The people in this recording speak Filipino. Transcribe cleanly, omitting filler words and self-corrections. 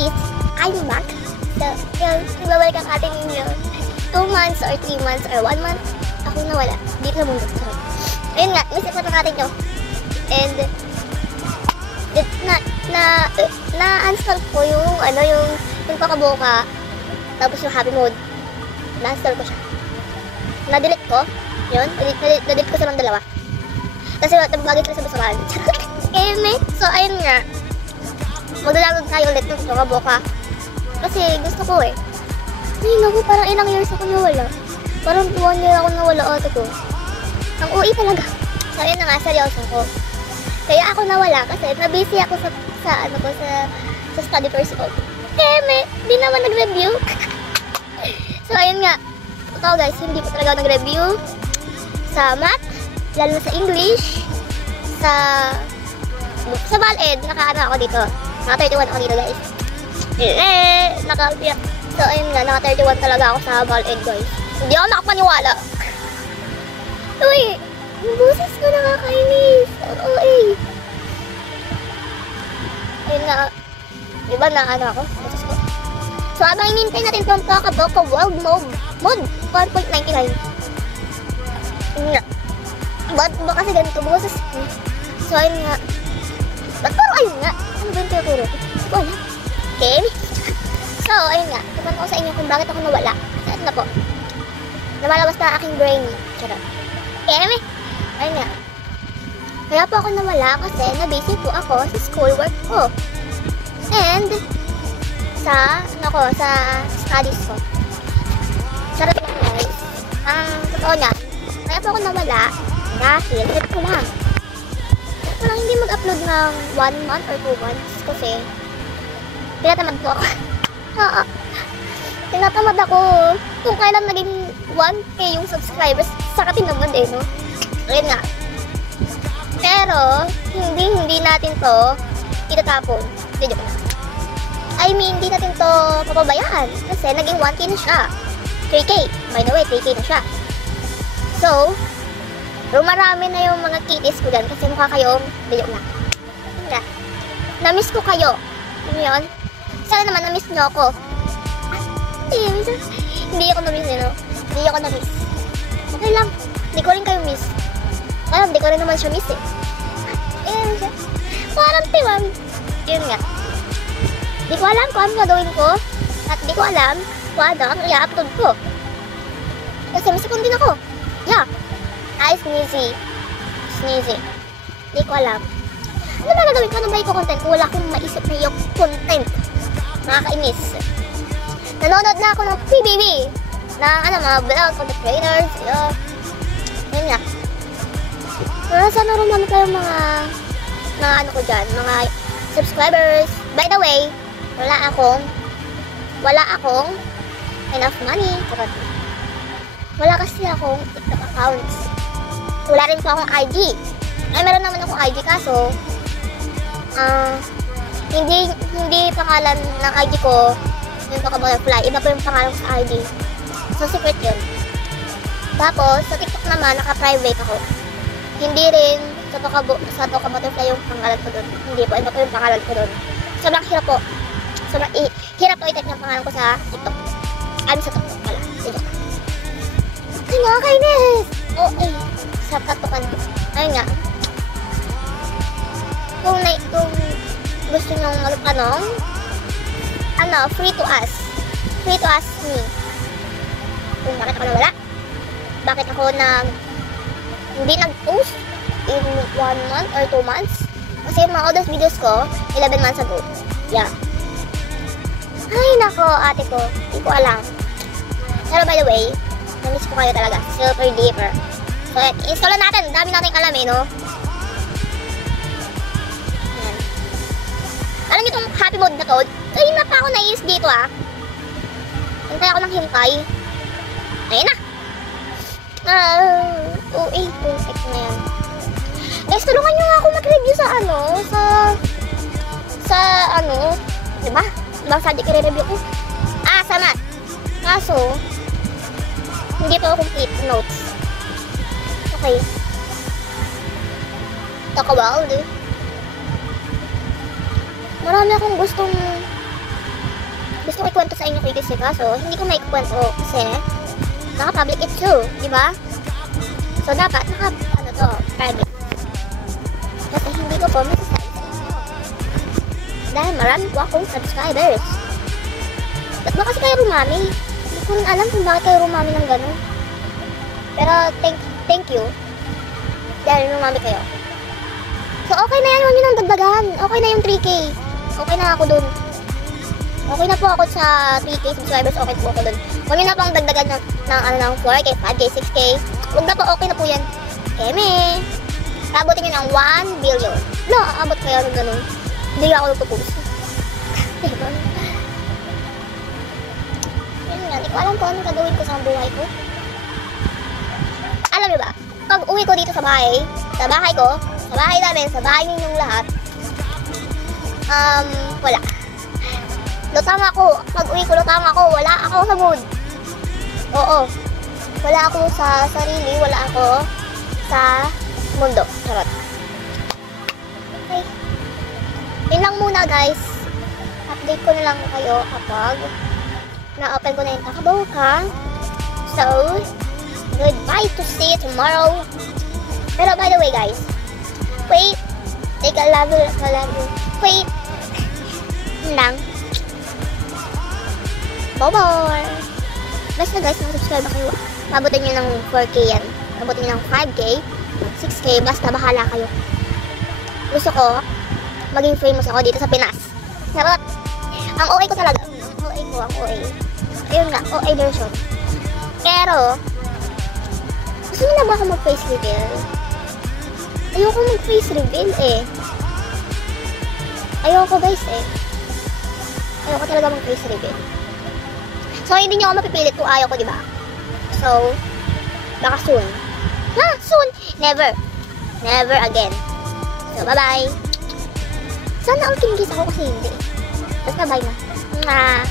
anyways, I'm back. So, yun, nagbabalik ang ating 2 months or 3 months or 1 month. Ako nawala. Dito sa mundo. Ayun nga, miss ko natin nyo. And, na-uninstall ko yung, yung pakabuka. Tapos yung happy mode. Na-install ko siya. Na-delete ko. Yun, na-delete ko silang dalawa. Kasi nabagay sila sa basuran. So, ayun nga. Maglalagod tayo ulit ng pakabuka. Kasi gusto ko eh. Ay, naku, parang ilang years ako nawala. Parang 1 year ako nawala ate ko. Ang UI talaga. So, ayun na nga, seryoso ko. Kaya ako nawala kasi na-busy ako sa study first ko. Di naman nag-review. So, ayun nga. Totoo guys, hindi po talaga ako nag-review sa math, lalo na sa English, sa BalEd, naka-ano ako dito. Naka-31 ako dito guys. So, ayun nga, naka-31 talaga ako sa BalEd guys. Hindi ako nakapaniwala. Uy, yung boses ko nakakainis. Oo, ayun nga, diba na ano ako? Boses ko. So, abang inintay natin itong Pakabuka World Mode 1.99. Ayun nga. Ba't ba kasi ganito boses ko? So, ayun nga. Ba't puro ayun nga? Ano ba yung tinuturo ko? Wala. Okay? So, ayun nga. Tuman ko sa inyo kung bakit ako nawala. Saan na po? Namalabas na aking brain. Charot. Okay? Ayun nga. Kaya po ako nawala kasi na-busy po ako sa schoolwork ko. And, sa studies ko. Charot lang guys. Ang totoo niyan, kaya po ako nawala dahil trip ko lang. Parang hindi mag-upload ng 1 month or 2 months kasi tinatamad po ako. Tinatamad ako. Kung kailan naging 1K yung subscribers, saka tinamad eh, no? Ayun nga. Pero, hindi natin to itatapon. Hindi ko na. I mean, hindi natin to papabayaan kasi naging 1K na siya. 3K. By the way, 3K na siya. So, marami na yung mga kitties ko dyan kasi mukha kayong video na. Nga. Na-miss ko kayo. Ano yun? Sana naman na-miss nyo ako. Hindi ako na-miss no? Hindi ako na-miss. Okay lang. Hindi ko rin kayo miss. Kaya hindi ko rin naman siya miss eh. Ayan siya. Parang tiwag. Yun nga. Di ko alam kung ano gagawin ko. At di ko alam kung ano ang i-upload ko. Kasi may second din ako. Yeah. Sneezy. Di ko alam. Ano ba gagawin ko? Ano ba yung content? Kung wala akong maisip na yung content. Nakakainis. Nanonood na ako ng PBB. Ng mga vlog, content creators. Yun nga. Sana naman kayo mga ano ko dyan. Mga subscribers. By the way, wala akong enough money. Wala kasi akong TikTok accounts. Wala rin po akong IG. Ay, meron naman akong IG kaso hindi pangalan ng IG ko yung Paka-Butterfly. Iba po yung pangalan ko sa IG. So, secret yun. Tapos, sa TikTok naman, naka-private ako. Hindi rin sa Paka-Butterfly yung pangalan ko doon. Hindi po, iba po yung pangalan ko doon. Sobrang hirap po. Sobrang hirap po i-type ng pangalan ko sa TikTok. Sa TikTok pala. Ay, nakakainis! Sa katukan. Ayun nga. Kung gusto nyong magtanong, free to ask. Free to ask me. Kung bakit ako nawala. Bakit ako hindi nag-post in 1 month or 2 months. Kasi yung mga oldest videos ko, 11 months ago. Yeah. Ay, nako, ate ko. Hindi ko alam. Pero by the way, na-miss ko kayo talaga. Super deeper. So, install natin. Dami nating alam eh, no? Ayan. Alam niyo itong happy mode na to? Ay, na pa ako naiis dito ah. Hintay ako ng hintay. Ayun na. Perfect na yan. Guys, tulungan nyo nga ako mag-review sa diba? Ibang subject i-review ko. Sama. Kaso, hindi pa ako complete notes. Okay. Talk about. Marami akong gustong gusto ko ikwento sa inyo kasi kaso hindi ko maikwento kasi naka-public it too, di ba? So, dapat private. Kasi hindi ko po masasabi sa inyo. Dahil marami po akong subscribers. Ba't ba kasi kayo rumami? Hindi ko rin alam kung bakit kayo rumami ng gano'n. Pero, thank you. Dahil rumami kayo. So, okay na yan. Huwag nyo nang dagdagan. Okay na yung 3K. Okay na ako dun. Okay na po ako sa 3K subscribers. Okay po ako dun. Huwag nyo na pong dagdagan ng 4K, 5K, 6K. Huwag na po. Okay na po yan. Keme. Abutin nyo ng 1 billion. No, aabot kaya ng ganun. Hindi ako nagpo-post. Yun nga. Hindi ko alam po anong gagawin ko sa buhay ko. Alam nyo ba? Pag uwi ko dito sa bahay ko, sa bahay namin, sa bahay ninyong lahat, wala. Lutang ako. Pag uwi ko, lutang ako. Wala ako sa mood. Oo. Wala ako sa sarili. Wala ako sa mundo. Charot. Okay. Yun lang muna, guys. Update ko na lang kayo kapag na-open ko na yung Takaboka. So, goodbye to see you tomorrow. Pero by the way, guys, wait. Take a level. Wait. Yun lang. Bye-bye. Basta guys, mag-subscribe kayo. Mabutin nyo ng 4K yan. Mabutin nyo ng 5K, 6K, basta bahala kayo. Gusto ko, maging famous ako dito sa Pinas. Charot! Ang OA ko talaga. Ang OA. Ayun nga, OA version. Pero, gusto nyo na ba ako mag-face reveal? Ayoko mag-face reveal eh. Ayoko guys eh. Ayoko talaga mag-face reveal. So, hindi nyo ako mapipilit kung ayaw ko, diba? So, baka soon. Soon! Never. Never again. So, bye-bye. Sana all kinigis ako kasi hindi. Basta bye na. Mwah!